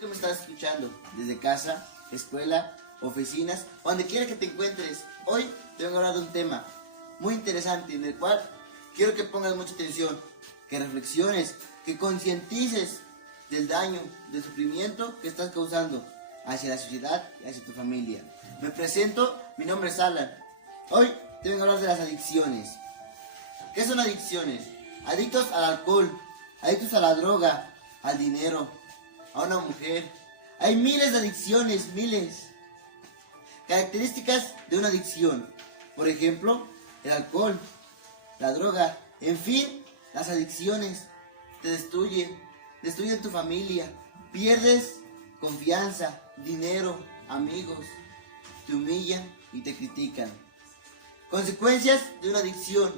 que me estás escuchando, desde casa, escuela, oficinas, donde quiera que te encuentres, hoy te vengo a hablar de un tema muy interesante en el cual quiero que pongas mucha atención, que reflexiones, que concientices del daño, del sufrimiento que estás causando hacia la sociedad y hacia tu familia. Me presento, mi nombre es Alan. Hoy te vengo a hablar de las adicciones. ¿Qué son adicciones? Adictos al alcohol, adictos a la droga, al dinero, a una mujer. Hay miles de adicciones, miles. Características de una adicción. Por ejemplo, el alcohol, la droga, en fin, las adicciones te destruyen tu familia, pierdes confianza, dinero, amigos, te humillan y te critican. Consecuencias de una adicción: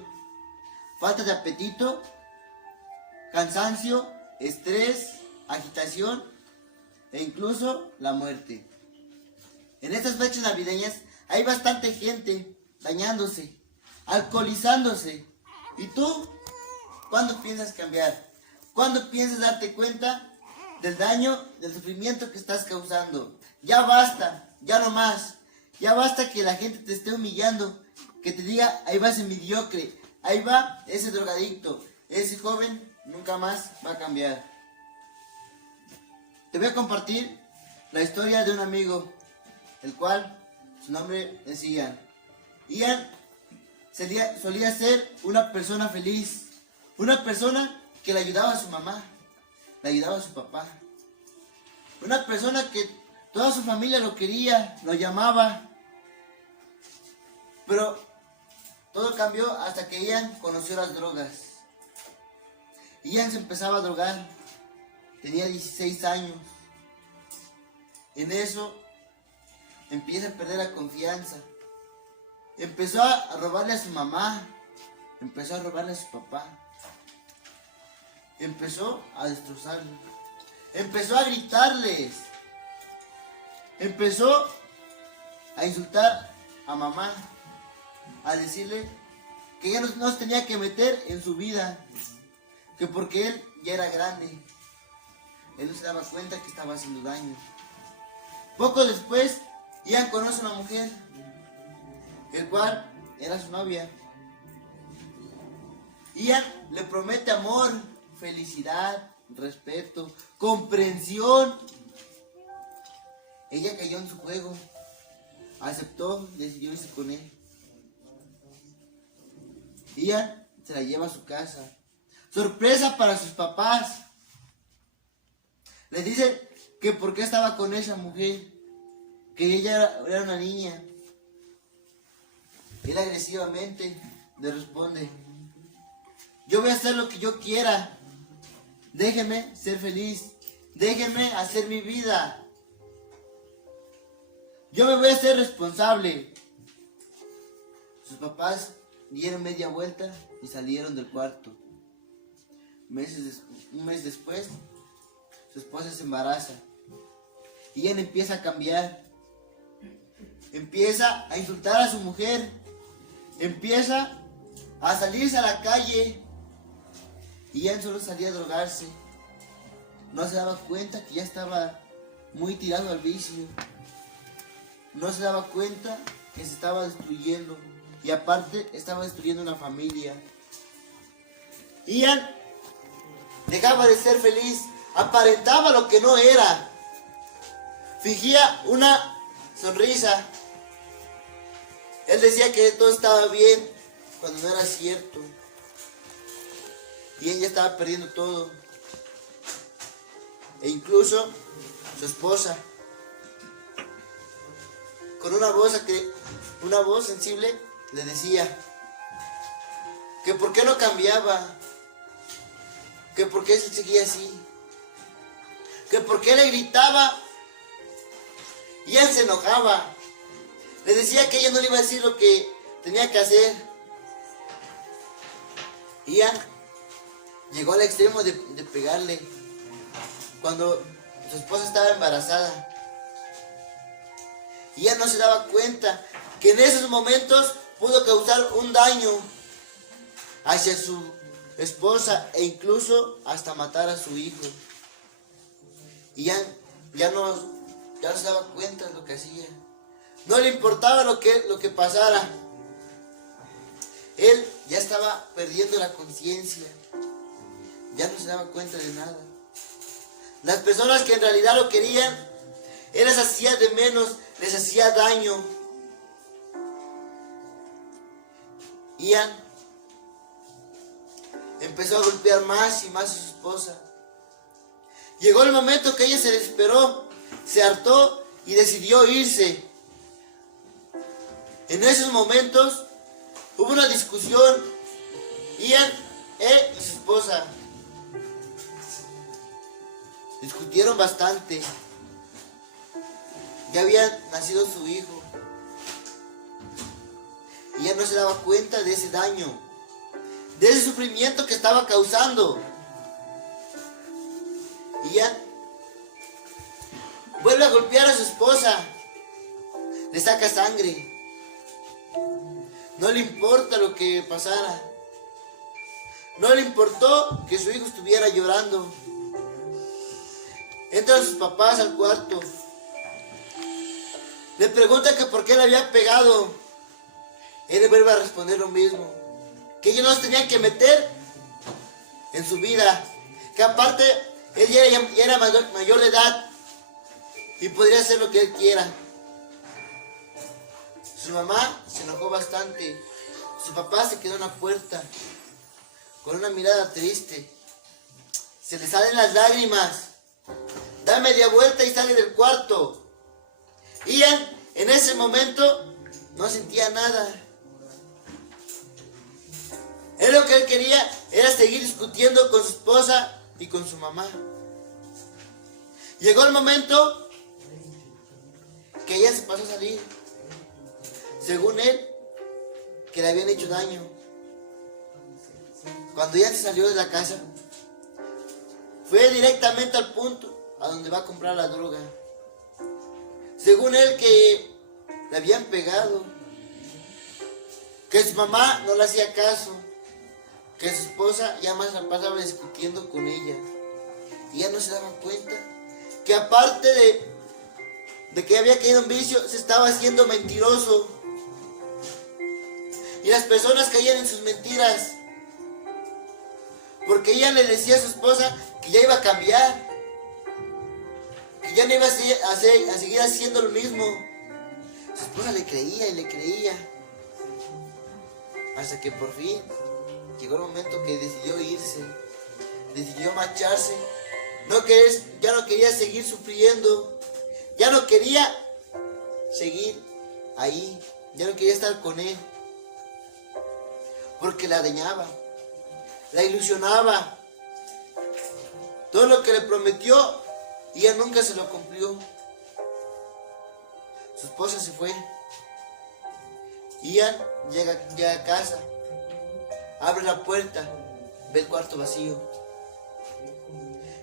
falta de apetito, cansancio, estrés, agitación e incluso la muerte. En estas fechas navideñas hay bastante gente dañándose, alcoholizándose. ¿Y tú? ¿Cuándo piensas cambiar? ¿Cuándo piensas darte cuenta del daño, del sufrimiento que estás causando? Ya basta, ya no más. Ya basta que la gente te esté humillando, que te diga, ahí va ese mediocre, ahí va ese drogadicto, ese joven nunca más va a cambiar. Te voy a compartir la historia de un amigo, el cual su nombre es Ian. Ian solía ser una persona feliz, una persona que le ayudaba a su mamá, le ayudaba a su papá, una persona que toda su familia lo quería, lo llamaba. Pero todo cambió hasta que Ian conoció las drogas. Ian se empezaba a drogar, tenía 16 años. En eso empieza a perder la confianza. Empezó a robarle a su mamá, empezó a robarle a su papá. Empezó a destrozarlos, empezó a gritarles, empezó a insultar a mamá, a decirle que ella no se tenía que meter en su vida, que porque él ya era grande, él no se daba cuenta que estaba haciendo daño. Poco después, Ian conoce a una mujer, el cual era su novia. Ian le promete amor, felicidad, respeto, comprensión. Ella cayó en su juego, aceptó, decidió irse con él. Ian se la lleva a su casa. Sorpresa para sus papás. Le dice que por qué estaba con esa mujer, que ella era una niña. Él agresivamente le responde: yo voy a hacer lo que yo quiera. Déjeme ser feliz. Déjeme hacer mi vida. Yo me voy a hacer responsable. Sus papás dieron media vuelta y salieron del cuarto. Un mes después, su esposa se embaraza. Y él empieza a cambiar. Empieza a insultar a su mujer. Empieza a salirse a la calle. Y él solo salía a drogarse. No se daba cuenta que ya estaba muy tirado al vicio. No se daba cuenta que se estaba destruyendo. Y aparte estaba destruyendo una familia. Ian dejaba de ser feliz. Aparentaba lo que no era. Fingía una sonrisa. Él decía que todo estaba bien cuando no era cierto. Y ella estaba perdiendo todo. E incluso su esposa, con una voz sensible, le decía que por qué no cambiaba, que por qué se seguía así, que por qué le gritaba. Y él se enojaba. Le decía que ella no le iba a decir lo que tenía que hacer. Y Ian llegó al extremo de pegarle cuando su esposa estaba embarazada. Y ella no se daba cuenta que en esos momentos pudo causar un daño hacia su esposa e incluso hasta matar a su hijo. Ian ya no se daba cuenta de lo que hacía. No le importaba lo que pasara. Él ya estaba perdiendo la conciencia. Ya no se daba cuenta de nada. Las personas que en realidad lo querían, él les hacía de menos, les hacía daño. Ian empezó a golpear más y más a su esposa. Llegó el momento que ella se desesperó, se hartó y decidió irse. En esos momentos hubo una discusión. Ian, él y su esposa discutieron bastante. Ya había nacido su hijo. Y ella no se daba cuenta de ese daño, de ese sufrimiento que estaba causando. Y ella vuelve a golpear a su esposa. Le saca sangre. No le importa lo que pasara. No le importó que su hijo estuviera llorando. Entran sus papás al cuarto. Le preguntan que por qué le había pegado. Él le vuelve a responder lo mismo. Que ellos no se tenían que meter en su vida. Que aparte, él ya era mayor de edad. Y podría hacer lo que él quiera. Su mamá se enojó bastante. Su papá se quedó en la puerta con una mirada triste. Se le salen las lágrimas. Da media vuelta y sale del cuarto. Ian en ese momento no sentía nada. Él lo que él quería era seguir discutiendo con su esposa y con su mamá. Llegó el momento que ella se pasó a salir. Según él, que le habían hecho daño. Cuando ella se salió de la casa, fue directamente al punto a donde va a comprar la droga. Según él, que le habían pegado, que su mamá no le hacía caso, que su esposa ya más la pasaba discutiendo con ella. Y ella no se daba cuenta que aparte de que había caído en vicio, se estaba haciendo mentiroso. Y las personas caían en sus mentiras. Porque ella le decía a su esposa que ya iba a cambiar. Que ya no iba a seguir haciendo lo mismo. Su esposa le creía y le creía. Hasta que por fin llegó el momento que decidió irse. Decidió marcharse. Ya no quería seguir sufriendo. Ya no quería seguir ahí. Ya no quería estar con él. Porque la dañaba, la ilusionaba. Todo lo que le prometió, ella nunca se lo cumplió. Su esposa se fue. Ian llega a casa, abre la puerta, ve el cuarto vacío.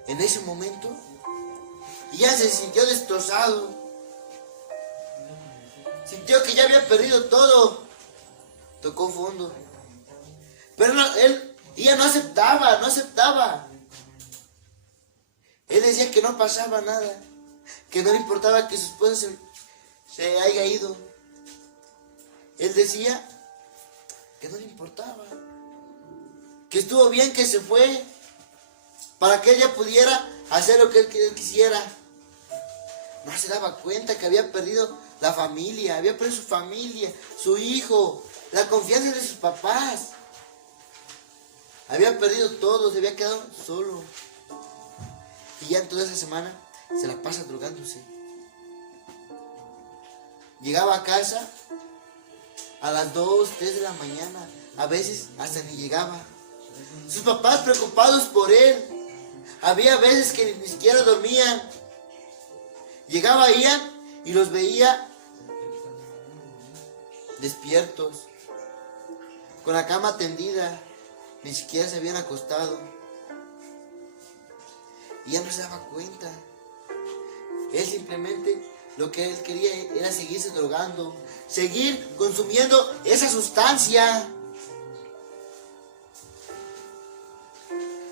En ese momento, Ian se sintió destrozado. Sintió que ya había perdido todo. Tocó fondo. Pero ella no aceptaba. Él decía que no pasaba nada, que no le importaba que su esposa se haya ido. Él decía que no le importaba, que estuvo bien que se fue, para que ella pudiera hacer lo que él quisiera. No se daba cuenta que había perdido la familia, había perdido su familia, su hijo, la confianza de sus papás. Había perdido todo, se había quedado solo. Y ya en toda esa semana se la pasa drogándose. Llegaba a casa a las 2, 3 de la mañana. A veces hasta ni llegaba. Sus papás preocupados por él. Había veces que ni siquiera dormían. Llegaba Ian y los veía despiertos, con la cama tendida. Ni siquiera se habían acostado. Y ya no se daba cuenta. Él simplemente lo que él quería era seguirse drogando, seguir consumiendo esa sustancia.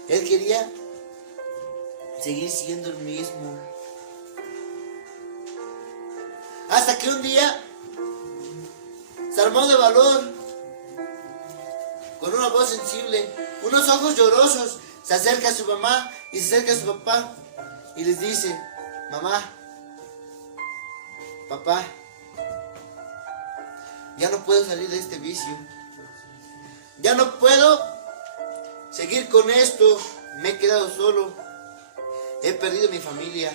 Él quería seguir siendo el mismo. Hasta que un día se armó de valor, con una voz sensible, unos ojos llorosos, se acerca a su mamá y se acerca a su papá y les dice: mamá, papá, ya no puedo salir de este vicio, ya no puedo seguir con esto, me he quedado solo, he perdido mi familia,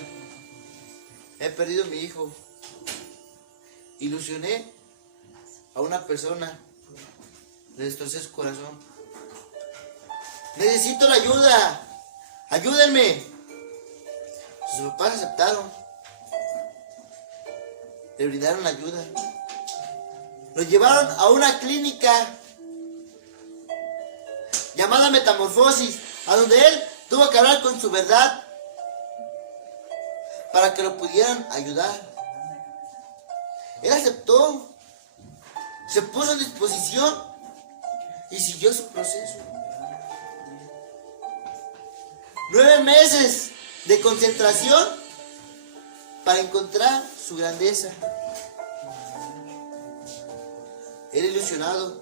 he perdido mi hijo, ilusioné a una persona, le destrocé su corazón, necesito la ayuda, ayúdenme. Sus papás aceptaron, le brindaron la ayuda, lo llevaron a una clínica llamada Metamorfosis, a donde él tuvo que hablar con su verdad para que lo pudieran ayudar. Él aceptó, se puso en disposición y siguió su proceso. 9 meses de concentración para encontrar su grandeza. Era ilusionado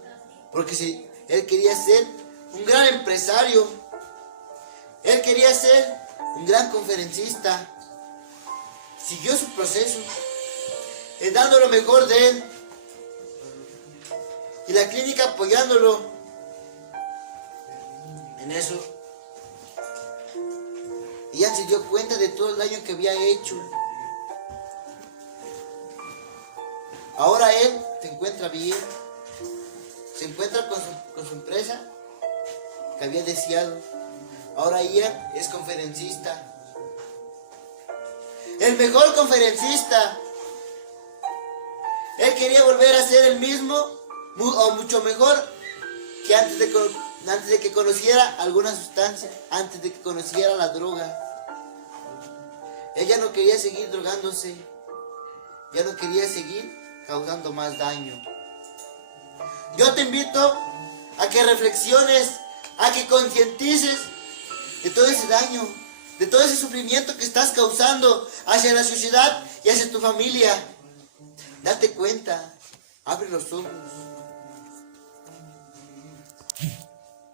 porque él quería ser un gran empresario, él quería ser un gran conferencista. Siguió su proceso, dando lo mejor de él, y la clínica apoyándolo en eso. Ella se dio cuenta de todo el daño que había hecho. Ahora él se encuentra bien, se encuentra con su empresa que había deseado. Ahora ella es conferencista, el mejor conferencista. Él quería volver a ser el mismo o mucho mejor que antes de que conociera alguna sustancia, antes de que conociera la droga. Ella no quería seguir drogándose, ya no quería seguir causando más daño. Yo te invito a que reflexiones, a que concientices de todo ese daño, de todo ese sufrimiento que estás causando hacia la sociedad y hacia tu familia. Date cuenta, abre los ojos.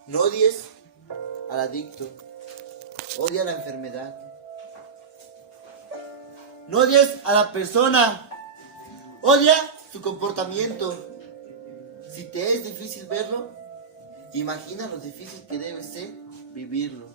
No odies al adicto, odia la enfermedad. No odies a la persona, odia su comportamiento. Si te es difícil verlo, imagina lo difícil que debe ser vivirlo.